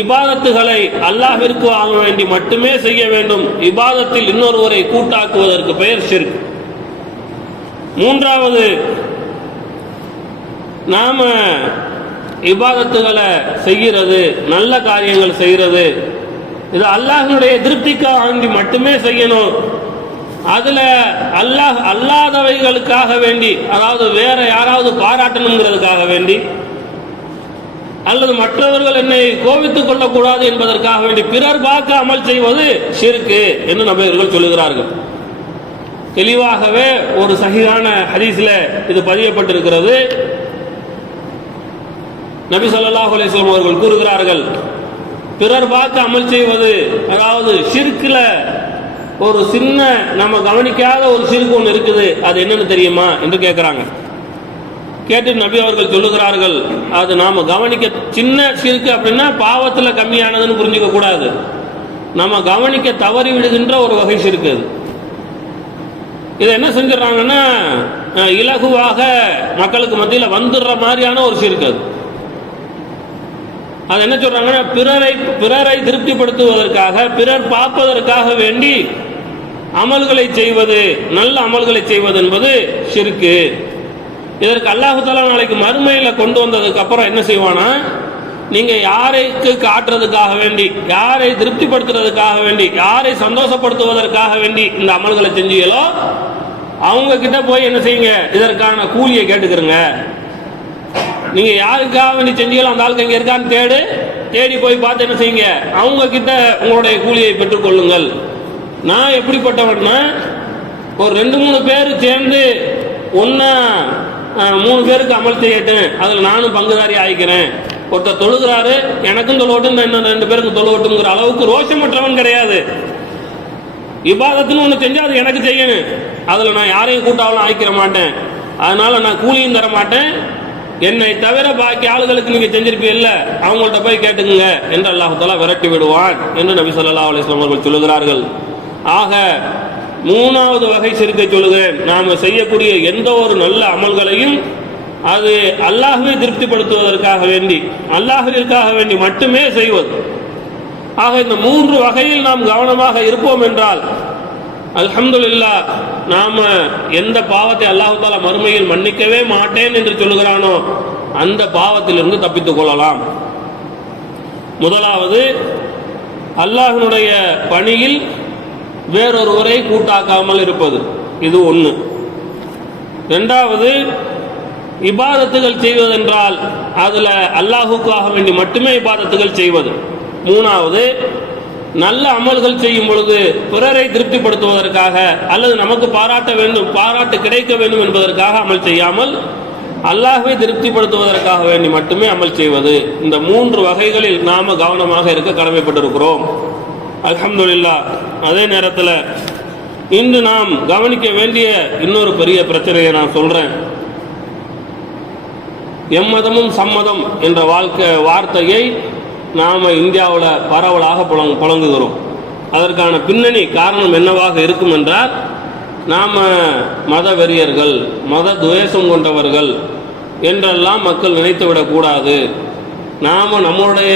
இபாதத்துகளை அல்லாஹ்விற்கு ஆக வேண்டி மட்டுமே செய்ய வேண்டும். இபாதத்தில் இன்னொருவரை கூட்டாக்குவதற்கு பெயர் ஷிர்க். மூன்றாவது, நாம இபாதத்துகளை செய்கிறது, நல்ல காரியங்கள் செய்கிறது, இது அல்லாஹ்வுடைய திருப்திக்காக வேண்டி மட்டுமே செய்யணும். அதுல அல்லாஹ் அல்லாதவைகளுக்காக வேண்டி, அதாவது வேற யாராவது பாராட்டணுங்கிறதுக்காக வேண்டி, அல்லது மற்றவர்கள் என்னை கோபித்துக் கொள்ளக்கூடாது என்பதற்காக வேண்டி பிறர் பார்க்க அமல் செய்வது ஷிர்க் என்று நபியவர்கள் சொல்லுகிறார்கள். தெளிவாகவே ஒரு சஹீஹான ஹதீஸ்ல இது பதியப்பட்டிருக்கிறது. நபி ஸல்லல்லாஹு அலைஹி வஸல்லம் அவர்கள் கூறுகிறார்கள், பிறர் பார்க்க அமல் செய்வது, அதாவது ஷிர்க்ல ஒரு சின்ன நம்ம கவனிக்காத ஒரு ஷிர்க் ஒன்று இருக்குது, அது என்னன்னு தெரியுமா என்று கேட்கிறாங்க. கேட்டு நபி அவர்கள் சொல்லுகிறார்கள், அது நாம கவனிக்க சின்ன ஷிர்க் அப்படின்னா பாவத்துல கம்மியானதுன்னு புரிஞ்சுக்க கூடாது, நம்ம கவனிக்க தவறி விடுகின்ற ஒரு வகை ஷிர்க் அது. இதை என்ன செஞ்சிடறாங்கன்னா இலகுவாக மக்களுக்கு மத்தியில் வந்துடுற மாதிரியான ஒரு ஷிர்க் அது. அது என்ன சொல்றாங்கன்னா, பிறரை திருப்திப்படுத்துவதற்காக, பிறர் பார்ப்பதற்காக வேண்டி அமல்களை செய்வது, நல்ல அமல்களை செய்வது என்பது ஷிர்க். இதற்கு அல்லாஹ் தஆலா நாளைக்கு மறுமையில கொண்டு வந்ததுக்கு அப்புறம் என்ன செய்வானா, நீங்க யாரைக்கு காட்டுறதுக்காக வேண்டி, யாரை திருப்திப்படுத்துறதுக்காக வேண்டி, யாரை சந்தோஷப்படுத்துவதற்காக வேண்டி இந்த அமல்களை செஞ்சீங்களோ அவங்க கிட்ட போய் என்ன செய்யுங்க, இதற்கான கூலியை கேட்டுக்கிறங்க. நீங்க யாருக்காக வேண்டி செஞ்சீங்களோ அந்த ஆளுக்கு எங்க இருக்கான்னு தேடி போய் பார்த்து என்ன செய்யுங்க, அவங்க கிட்ட உங்களுடைய கூலியை பெற்றுக் கொள்ளுங்கள். நான் எப்படிப்பட்டவன்னா, ஒரு 2-3 பேர் சேர்ந்து ஒன்னா 3 பேருக்கு அமல் செய்யட்டும், அதுல நானும் பங்குதாரி ஆயிக்கிறேன். ஒருத்தர் தொழுகிறாரு, எனக்கும் தொழுவட்டும், இன்னும் 2 பேருக்கும் தொழுவட்டும்ங்கிற அளவுக்கு ரோஷமற்றவன் கிடையாது. இபாதத்துன்னு ஒன்று செஞ்சால் அது எனக்கு செய்யணும். அதில் நான் யாரையும் கூட்டாவெல்லாம் ஆக்கிற மாட்டேன், அதனால நான் கூலியும் தர மாட்டேன். என்னை தவிர பாக்கி ஆளுகளுக்கு நீங்க செஞ்சிருப்பீல்ல, அவங்கள்ட்ட போய் கேட்டுக்குங்க என்று அல்லாஹ் தஆலா விரட்டி விடுவான் என்று நபி ஸல்லல்லாஹு அலைஹி வஸல்லம் அவர்கள் சொல்லுகிறார்கள். ஆக மூணாவது வகை ஷிர்க்கை சொல்லுகிறேன். நாம் செய்யக்கூடிய எந்த ஒரு நல்ல அமல்களையும் அது அல்லாஹ்வை திருப்திப்படுத்துவதற்காக வேண்டி, அல்லாஹ்விற்காக வேண்டி மட்டுமே செய்வது. ஆக இந்த மூன்று வகையில் நாம் கவனமாக இருப்போம் என்றால் அல்ஹம்துலில்லாஹ், நாம எந்த பாவத்தை அல்லாஹ் தஆலா மறுமையில் மன்னிக்கவே மாட்டேன் என்று சொல்லுகிறானோ அந்த பாவத்திலிருந்து தப்பித்துக் கொள்ளலாம். முதலாவது, அல்லாஹ்வினுடைய பணியில் வேறொருவரை கூட்டாக்காமல் இருப்பது, இது ஒன்று. இரண்டாவது, இபாதத்துகள் செய்வதென்றால் அதுல அல்லாஹுக்காக வேண்டி மட்டுமே இபாதத்துகள் செய்வது. மூணாவது, நல்ல அமல்கள் செய்யும் பொழுது பிறரை திருப்திப்படுத்துவதற்காக அல்லது நமக்கு பாராட்ட வேண்டும், பாராட்டு கிடைக்க வேண்டும் என்பதற்காக அமல் செய்யாமல் அல்லாஹ்வை திருப்திப்படுத்துவதற்காக வேண்டி மட்டுமே அமல் செய்வது. இந்த மூன்று வகைகளில் நாம கவனமாக இருக்க கடமைப்பட்டிருக்கிறோம். அல்ஹம்துலில்லாஹ். அதே நேரத்தில் இன்று நாம் கவனிக்க வேண்டிய இன்னொரு பெரிய பிரச்சனையை நான் சொல்றேன். எம்மதமும் சம்மதம் என்ற வார்த்தையை நாம் இந்தியாவில் பரவலாக புழங்குகிறோம். அதற்கான பின்னணி காரணம் என்னவாக இருக்கும் என்றால், நாம் மத வெறியர்கள், மத துவேஷம் கொண்டவர்கள் என்றெல்லாம் மக்கள் நினைத்துவிடக்கூடாது. நாம் நம்முடைய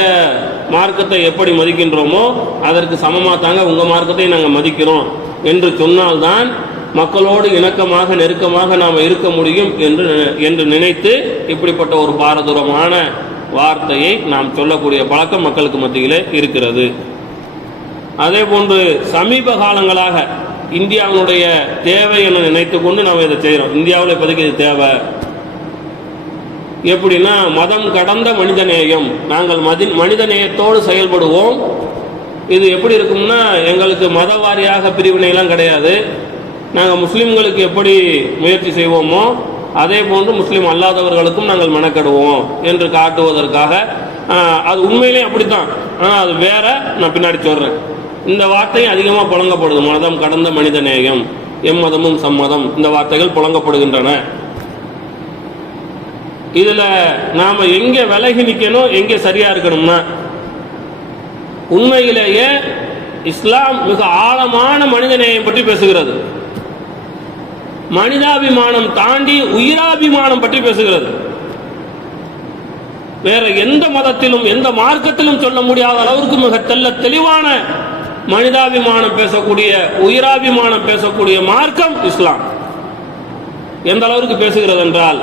மார்க்கத்தை எப்படி மதிக்கின்றோமோ அதற்கு சமமாக தாங்க உங்கள் மார்க்கத்தை நாங்கள் மதிக்கிறோம் என்று சொன்னால்தான் மக்களோடு இணக்கமாக நெருக்கமாக நாம் இருக்க முடியும் என்று நினைத்து இப்படிப்பட்ட ஒரு பாரதூரமான வார்த்தையை நாம் சொல்லக்கூடிய பழக்கம் மக்களுக்கு மத்தியிலே இருக்கிறது. அதே போன்று சமீப காலங்களாக இந்தியாவினுடைய தேவை என நினைத்து கொண்டு நாம் இதை செய்கிறோம். இந்தியாவில் இப்போதைக்கு இது தேவை. எப்படின்னா, மதம் கடந்த மனிதநேயம், நாங்கள் மனிதநேயத்தோடு செயல்படுவோம். இது எப்படி இருக்கும்னா, எங்களுக்கு மத வாரியாக பிரிவினைலாம் கிடையாது. நாங்கள் முஸ்லீம்களுக்கு எப்படி முயற்சி செய்வோமோ அதே போன்று முஸ்லீம் அல்லாதவர்களுக்கும் நாங்கள் மெனக்கெடுவோம் என்று காட்டுவதற்காக. அது உண்மையிலே அப்படித்தான், ஆனால் அது வேற. நான் பின்னாடி சொல்றேன். இந்த வார்த்தை அதிகமாக புழங்கப்படுது. மதம் கடந்த மனித நேயம், எம்மதமும் சம்மதம், இந்த வார்த்தைகள் புழங்கப்படுகின்றன. இதுல நாம எங்க விலகி நிக்கணும், எங்க சரியா இருக்கணும்னா, உண்மையிலேயே இஸ்லாம் மிக ஆழமான மனித நேயம் பற்றி பேசுகிறது. மனிதாபிமானம் தாண்டி உயிராபிமானம் பற்றி பேசுகிறது. வேற எந்த மதத்திலும் எந்த மார்க்கத்திலும் சொல்ல முடியாத அளவிற்கு மிக தெளிவான மனிதாபிமானம் பேசக்கூடிய, உயிராபிமானம் பேசக்கூடிய மார்க்கம் இஸ்லாம். எந்த அளவிற்கு பேசுகிறது என்றால்,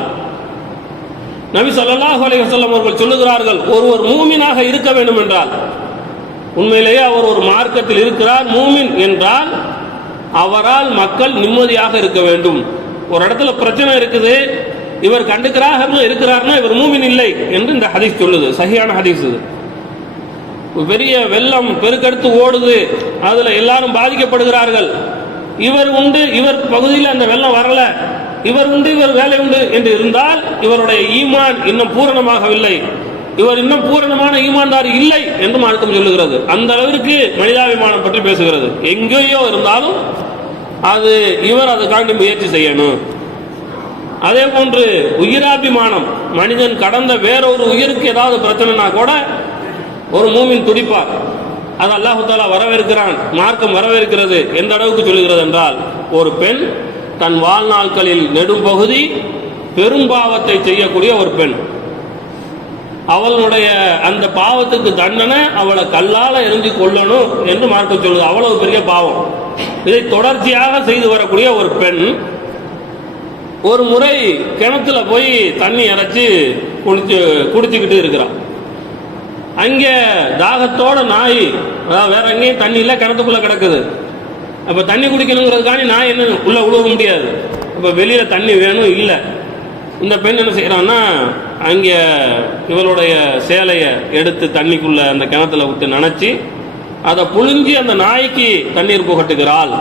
நபி ஸல்லல்லாஹு அலைஹி வஸல்லம் அவர்கள் சொல்லுகிறார்கள், ஒருவர் மூமினாக இருக்க வேண்டும் என்றால், உண்மையிலேயே அவர் ஒரு மார்க்கத்தில் இருக்கிறார், மூமின் என்றால் அவரால் மக்கள் நிம்மதியாக இருக்க வேண்டும். ஒரு இடத்துல பிரச்சனை இருக்குது, இவர் கண்டுக்கிறார்கள் இருக்கிறார்னா இவர் மூமின் இல்லை என்று இந்த ஹதீஸ் சொல்லுது. சஹீஹான ஹதீஸ் இது. பெரிய வெள்ளம் பெருக்கெடுத்து ஓடுது, அதுல எல்லாரும் பாதிக்கப்படுகிறார்கள். இவர் உண்டு, இவர் பகுதியில் அந்த வெள்ளம் வரல, இவர் உண்டு, இவர் வேலை உண்டு என்று இருந்தால் இவருடைய ஈமான் இன்னும் பூரணமாகவில்லை, இவர் இன்னும் பூரணமான ஈமான்தார் இல்லை என்று மார்க்கம் சொல்லுகிறது. அந்த அளவிற்கு மனிதாபிமானம் பற்றி பேசுகிறது. எங்கேயோ இருந்தாலும் அது இவர் அதுக்காண்டி முயற்சி செய்யணும். அதே போன்று உயிராபிமானம், மனிதன் கடந்த வேறொரு உயிருக்கு ஏதாவது பிரச்சனைனா கூட ஒரு மூமின் துடிப்பார். அது அல்லாஹ் தஆலா வரவேற்கிறான், மார்க்கம் வரவேற்கிறது. எந்த அளவுக்கு சொல்லுகிறது என்றால், ஒரு பெண் தன் வாழ்நாட்களில் நெடும் பகுதி பெரும்பாவத்தை செய்யக்கூடிய ஒரு பெண், அவளுடைய அந்த பாவத்துக்கு தண்டனை அவளை கல்லால எரிஞ்சு கொல்லணும் என்று மார்க்கம் சொல்லுது. அவ்வளவு பெரிய பாவம். இதை தொடர்ச்சியாக செய்து வரக்கூடிய ஒரு பெண் ஒரு முறை கிணத்துல போய் தண்ணி இறைச்சி குடிச்சுக்கிட்டு இருக்கிறான். அங்கே தாகத்தோட நாய், அதாவது வேற எங்கேயும் தண்ணி இல்லை, கிணத்துக்குள்ள கிடக்குது. அப்ப தண்ணி குடிக்கணுங்கிறதுக்காண்டி நாய் என்ன உள்ள உழுவ முடியாது. அப்ப வெளியில தண்ணி வேணும், இல்லை. இந்த பெண் என்ன செய்யறான்னா, அங்கே இவளுடைய சேலையை எடுத்து தண்ணிக்குள்ள அந்த கிணத்துல விட்டு நனைச்சி அதை புழிஞ்சி அந்த நாய்க்கு தண்ணீர் புகட்டுகிறாள்.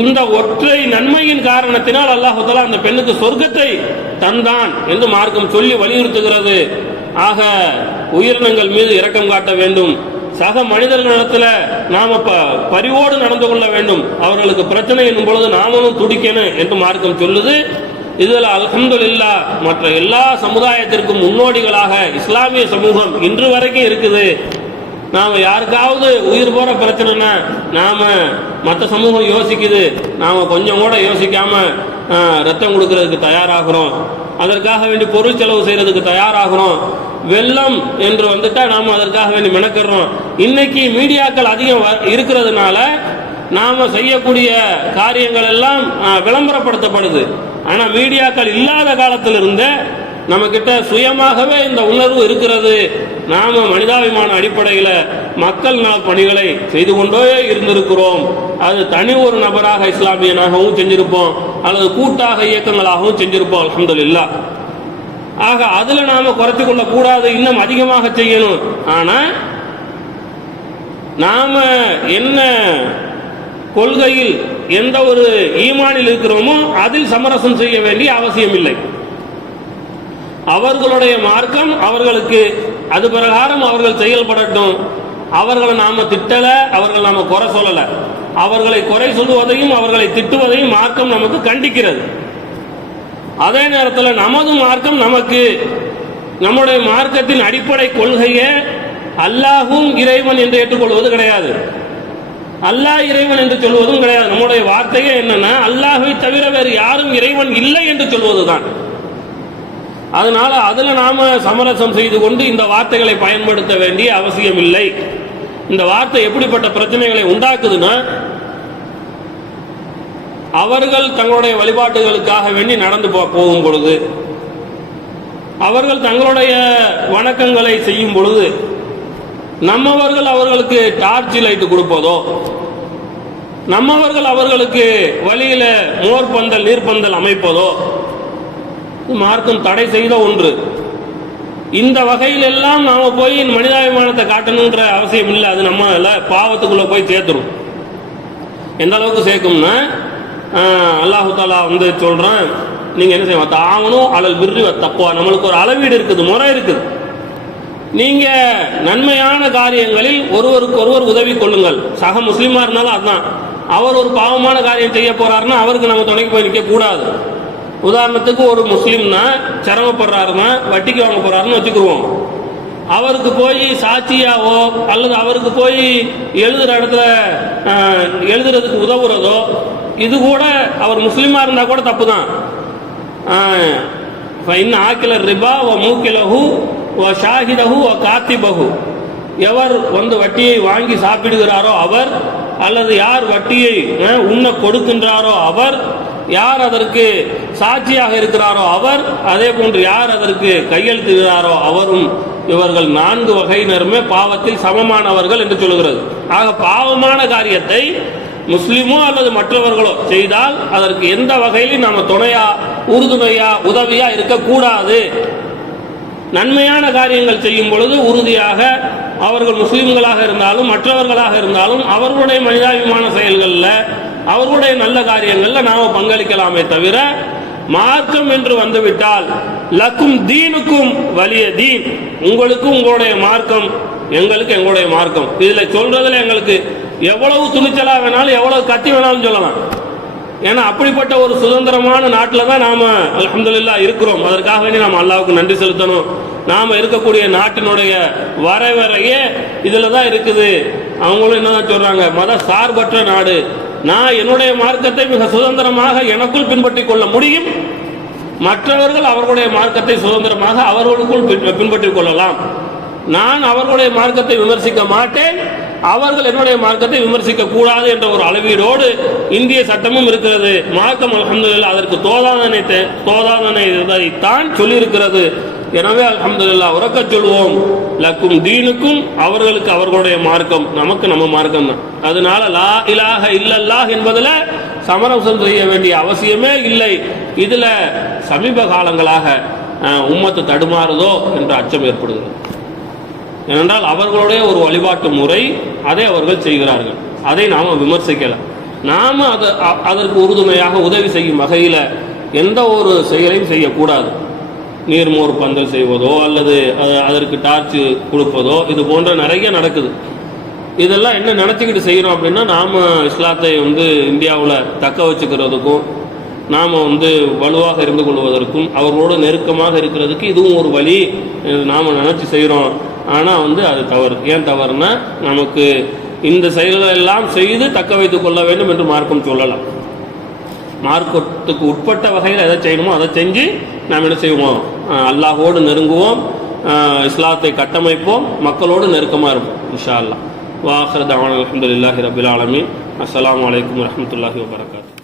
இந்த ஒற்றை நன்மையின் காரணத்தினால் அல்லாஹ் தஆலா அந்த பெண்ணுக்கு சொர்க்கத்தை தந்தான் என்று மார்க்கம் சொல்லி வலியுறுத்துகிறது. ஆக உயிரினங்கள் மீது இரக்கம் காட்ட வேண்டும், சக மனிதர்களிடத்துல நாம பரிவோடு நடந்து கொள்ள வேண்டும். அவர்களுக்கு பிரச்சனை என்னும் பொழுது நாமளும் துடிக்கணும் என்று மார்க்கம் சொல்லுது. இதில் அல்ஹம்துலில்லாஹ் மற்ற எல்லா சமுதாயத்திற்கும் முன்னோடிகளாக இஸ்லாமிய சமூகம் இன்று வரைக்கும் இருக்குது. நாம் யாருக்காவது உயிர் போற பிரச்சனைனா நாம மற்ற சமூகம் யோசிக்குது, நாம கொஞ்சம் கூட யோசிக்காம ரத்தம் கொடுக்கறதுக்கு தயாராகிறோம். அதற்காக வேண்டி பொருள் செலவு செய்யறதுக்கு தயாராகிறோம். வெள்ளம் என்று வந்துட்டா நாம அதற்காக வேண்டி மெனக்கிறோம். இன்னைக்கு மீடியாக்கள் அதிகம் இருக்கிறதுனால நாம செய்யக்கூடிய காரியங்கள் எல்லாம் விளம்பரப்படுத்தப்படுது. ஆனா மீடியாக்கள் இல்லாத காலத்திலிருந்து நம்ம கிட்ட சுயமாகவே இந்த உணர்வு இருக்கிறது. நாம மனிதாபிமான அடிப்படையில் மக்கள் நல பணிகளை செய்து கொண்டே இருந்திருக்கிறோம். அது தனி ஒரு நபராக இஸ்லாமியனாகவும் செஞ்சிருப்போம், அல்லது கூட்டாக இயக்கங்களாகவும் செஞ்சிருப்போம். அல்ஹம்துலில்லாஹ். ஆக அதுல நாம குறைச்சு கொள்ள கூடாது, இன்னும் அதிகமாக செய்யணும். ஆனா நாம என்ன கொள்கையில் எந்த ஒரு ஈமானில் இருக்கிறோமோ அதில் சமரசம் செய்ய வேண்டிய அவசியம் இல்லை. அவர்களுடைய மார்க்கம் அவர்களுக்கு, அது பிரகாரம் அவர்கள் செயல்படட்டும். அவர்களை நாம திட்டல, அவர்கள் நாம குறை சொல்லல. அவர்களை குறை சொல்லுவதையும் அவர்களை திட்டுவதையும் மார்க்கம் நமக்கு கண்டிக்கிறது. அதே நேரத்தில் நமது மார்க்கம் நமக்கு, நம்முடைய மார்க்கத்தின் அடிப்படை கொள்கையை அல்லாஹும் இறைவன் என்று ஏற்றுக்கொள்வது கிடையாது, அல்லாஹ் இறைவன் என்று சொல்வதும் கிடையாது. நம்முடைய வார்த்தையே என்னன்னா அல்லாஹை தவிர வேறு யாரும் இறைவன் இல்லை என்று சொல்வதுதான். அதனால அதுல நாம சமரசம் செய்து கொண்டு இந்த வார்த்தைகளை பயன்படுத்த வேண்டிய அவசியம் இல்லை. இந்த வார்த்தை எப்படிப்பட்ட பிரச்சனைகளை உண்டாக்குதுன்னா, அவர்கள் தங்களுடைய வழிபாட்டுகளுக்காக வேண்டி நடந்து போகும் பொழுது, அவர்கள் தங்களுடைய வணக்கங்களை செய்யும் பொழுது நம்மவர்கள் அவர்களுக்கு டார்ச் லைட் கொடுப்பதோ, நம்மவர்கள் அவர்களுக்கு வழியில மோர்பந்தல் நீர்பந்தல் அமைப்பதோ மார்க்கம் தடை செய்த ஒன்று. இந்த வகையில் எல்லாம் நாம போய் மனிதாபிமானத்தை காட்டணுன்ற அவசியம் இல்லை. அது நம்ம பாவத்துக்குள்ள போய் சேர்த்துரும். எந்த அளவுக்கு சேர்க்கும்னா, அல்லாஹு தாலா வந்து சொல்றான், நீங்க என்ன செய்ய தாவணும் அலல் பிர்ரி தக்குவா, நம்மளுக்கு ஒரு அளவீடு இருக்குது, முறை இருக்குது. நீங்க நன்மையான காரியங்களில் ஒருவருக்கு ஒருவர் உதவி கொள்ளுங்கள். சக முஸ்லீமா இருந்தாலும் அதுதான். அவர் ஒரு பாவமான காரியம் செய்ய போறாருன்னா அவருக்கு நம்ம துணைக்கு போய் நிற்க கூடாது. உதாரணத்துக்கு ஒரு முஸ்லீம்னா சிரமப்படுறாருன்னா வட்டிக்கு வாங்க போறாருன்னு வச்சுக்கிடுவோம். அவருக்கு போய் சாட்சியாவோ அல்லது அவருக்கு போய் எழுதுற இடத்துல எழுதுறதுக்கு உதவுறதோ, இது கூட அவர் முஸ்லீமா இருந்தா கூட தப்பு தான். ஆக்கில ரிபா மூக்கிலஹு ஷாஹிதஹு காத்திபஹு, எவர் வந்து வட்டியை வாங்கி சாப்பிடுகிறாரோ அவர், அல்லது யார் வட்டியை உண்ண கொடுக்கின்றாரோ அவர், யார் அதற்கு சாட்சியாக இருக்கிறாரோ அவர், அதே போன்று யார் அதற்கு கையெழுத்துகிறாரோ அவரும், இவர்கள் 4 வகையினருமே பாவத்தில் சமமானவர்கள் என்று சொல்கிறது. ஆக பாவமான காரியத்தை முஸ்லிமோ அல்லது மற்றவர்களோ செய்தால் அதற்கு எந்த வகையிலும் நாம துணையா உறுதுணையா உதவியா இருக்கக்கூடாது. நன்மையான காரியங்கள் செய்யும் பொழுது உறுதியாக அவர்கள் முஸ்லிம்களாக இருந்தாலும் மற்றவர்களாக இருந்தாலும் அவர்களுடைய மனிதாபிமான செயல்களில் அவர்களுடைய நல்ல காரியங்களில் நாம பங்களிக்கலாமே தவிர, மார்க்கம் என்று வந்துவிட்டால் லக்கும் தீனுக்கும் வலிய தீன், உங்களுக்கும் உங்களுடைய மார்க்கம், எங்களுக்கு எங்களுடைய மார்க்கம். இதுல சொல்றதுல எங்களுக்கு எவ்வளவு துணிச்சலா வேணாலும் எவ்வளவு கத்தி வேணாலும் சொல்லலாம். ஏன்னா அப்படிப்பட்ட ஒரு சுதந்திரமான நாட்டில் தான் நாம அல்ஹம்துலில்லாஹ் இருக்கிறோம். அதற்காக வேண்டி நாம் அல்லாஹ்வுக்கு நன்றி செலுத்தணும். நாம இருக்கக்கூடிய நாட்டினுடைய வரைவரையே இதுல தான் இருக்குது. அவங்களும் என்னதான் சொல்றாங்க, மத சார்பற்ற நாடு. நான் என்னுடைய மார்க்கத்தை மிக சுதந்திரமாக எனக்குள் பின்பற்றி கொள்ள முடியும், மற்றவர்கள் அவர்களுடைய மார்க்கத்தை சுதந்திரமாக அவர்களுக்குள் பின்பற்றிக் கொள்ளலாம். நான் அவர்களுடைய மார்க்கத்தை விமர்சிக்க மாட்டேன், அவர்கள் என்னுடைய மார்க்கத்தை விமர்சிக்க கூடாது என்ற ஒரு அளவீடோடு இந்திய சட்டமும் இருக்கிறது. மார்க்கம் அல்ஹம்துலில்லாஹ் அதற்கு தோதாதனைத்தான் சொல்லியிருக்கிறது. எனவே அல்ஹம்துலில்லாஹ் உறக்க சொல்வோம், லக்கும் தீனுக்கும், அவர்களுக்கு அவர்களுடைய மார்க்கம், நமக்கு நம்ம மார்க்கம் தான். அதனால லா இலாஹ இல்லல்லாஹ் என்பதுல சமரசம் செய்ய வேண்டிய அவசியமே இல்லை. இதுல சமீப காலங்களாக உம்மத்து தடுமாறுதோ என்ற அச்சம் ஏற்படுகிறது. ஏனென்றால் அவர்களுடைய ஒரு வழிபாட்டு முறை, அதை அவர்கள் செய்கிறார்கள், அதை நாம விமர்சிக்கல. நாம அதற்கு உறுதுணையாக உதவி செய்யும் வகையில் எந்த ஒரு செயலையும் செய்யக்கூடாது. நீர்மோர் பந்தல் செய்வதோ அல்லது அதற்கு டார்ச் கொடுப்பதோ இது போன்ற நிறைய நடக்குது. இதெல்லாம் என்ன நினச்சிக்கிட்டு செய்கிறோம் அப்படின்னா, நாம் இஸ்லாத்தை வந்து இந்தியாவில் தக்க வச்சுக்கிறதுக்கும் நாம் வந்து வலுவாக இருந்து கொள்வதற்கும் அவர்களோடு நெருக்கமாக இருக்கிறதுக்கு இதுவும் ஒரு வழி நாம் நினச்சி செய்கிறோம். ஆனால் வந்து அது தவறு. ஏன் தவறுனா, நமக்கு இந்த செயல்கள் எல்லாம் செய்து தக்க வைத்துக் கொள்ள வேண்டும் என்று மார்க்கம் சொல்லலாம். மார்க்கத்துக்கு உட்பட்ட வகையில் எதை செய்யணுமோ அதை செஞ்சு நாம் என்ன செய்வோம், அல்லாஹோடு நெருங்குவோம், இஸ்லாத்தை கட்டமைப்போம், மக்களோடு நெருக்கமாக இருப்போம் இன்ஷா அல்லாஹ். வாஹிர் தஅவானா அல்ஹம்துலில்லாஹி ரப்பில் ஆலமீன். அஸ்ஸலாமு அலைக்கும் வரஹ்மத்துல்லாஹி வபரகாத்துஹு.